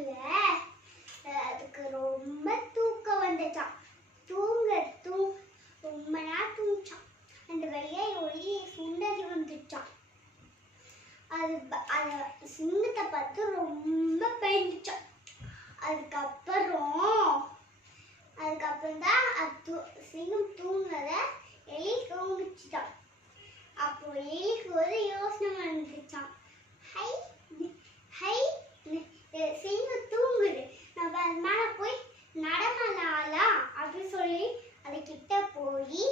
டைம்ல அதுக்கு ரொம்ப தூக்கம் வந்துச்சான். ரொம்ப நேரம் தூங்கிச்சான். அந்த வழியா ஒளி சுண்டலி வந்துச்சான். அது சிங்கத்தை பார்த்து ரொம்ப பயந்துச்சான். அதுக்கப்புறம் தான் சிங்கம் தூங்குனத எலி கவனிச்சுட்டான். அப்போ எலிக்கு ஒரு யோசனை வந்துச்சான். சிங்கம் தூங்குது, நம்ம அது மேல போய் நடனமாடலாம் அப்படின்னு சொல்லி அது கிட்ட போய்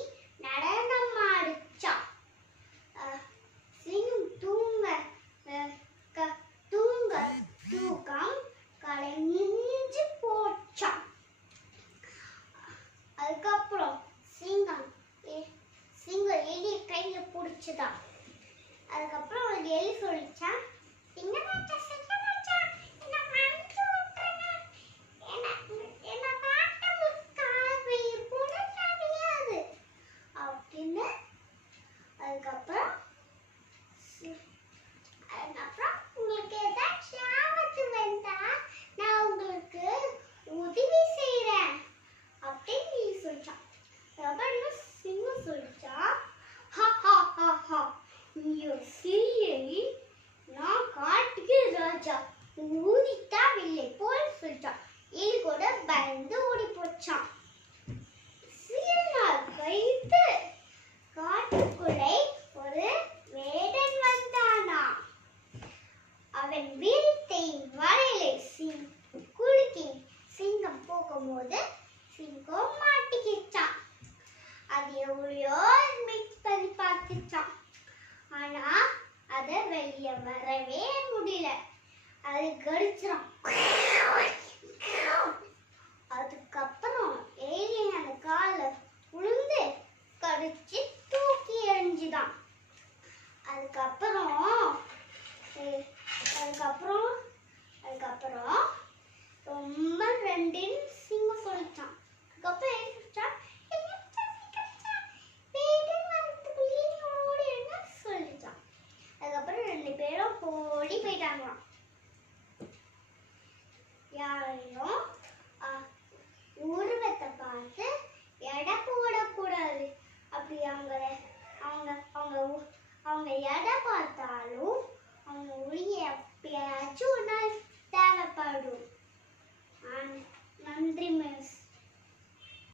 நடனம் ஆடிச்சான். சிங்கம் தூக்கம் கலைஞ்சு போச்சான். அதுக்கப்புறம் சிங்கம் எலிய கையில பிடிச்சதான். அதுக்கப்புறம் ஒரு எலி சொல்லிச்சான், அப்படின்னு. அதுக்கப்புறம் உங்களுக்கு ஏதாச்சும் ஆபத்து வந்தா நான் உங்களுக்கு உதவி செய்யறேன் அப்படின்னு சொல்லிச்சான். அதுக்கப்புறம் சிங்கம் சொல்லிச்சான், சிறியை நான் காட்டுக்கு ராஜா, ஊதித்தா வில்லை போல் சொல்லிச்சான். எலி கூட பயந்து ஓடி போச்சான். சில நாள் கழித்து காட்டுக்குள்ளே ஒரு வேடன் வந்தானா. அவன் வீரத்தை வலையிலே குலுக்கி சிங்கம் போகும்போது சிங்கம் மாட்டிக்கிச்சான். அது எவ்வளோ மிக்ஸ் பண்ணி பார்த்துச்சான். ஆனா அத வெளியே வரவே முடியல. அது கடிச்சிடும். அதுக்கப்புறம் ஏலியன் அந்த கால உளுந்து கடிச்சு தூக்கி எறிஞ்சுதான். அதுக்கப்புறம் ரொம்ப ரெண்டுன்னு சிங்கம் சொல்லிச்சான். அதுக்கப்புறம் அதுக்கப்புறம் 2 பேரும் ஓடி போயிட்டாங்களாம்.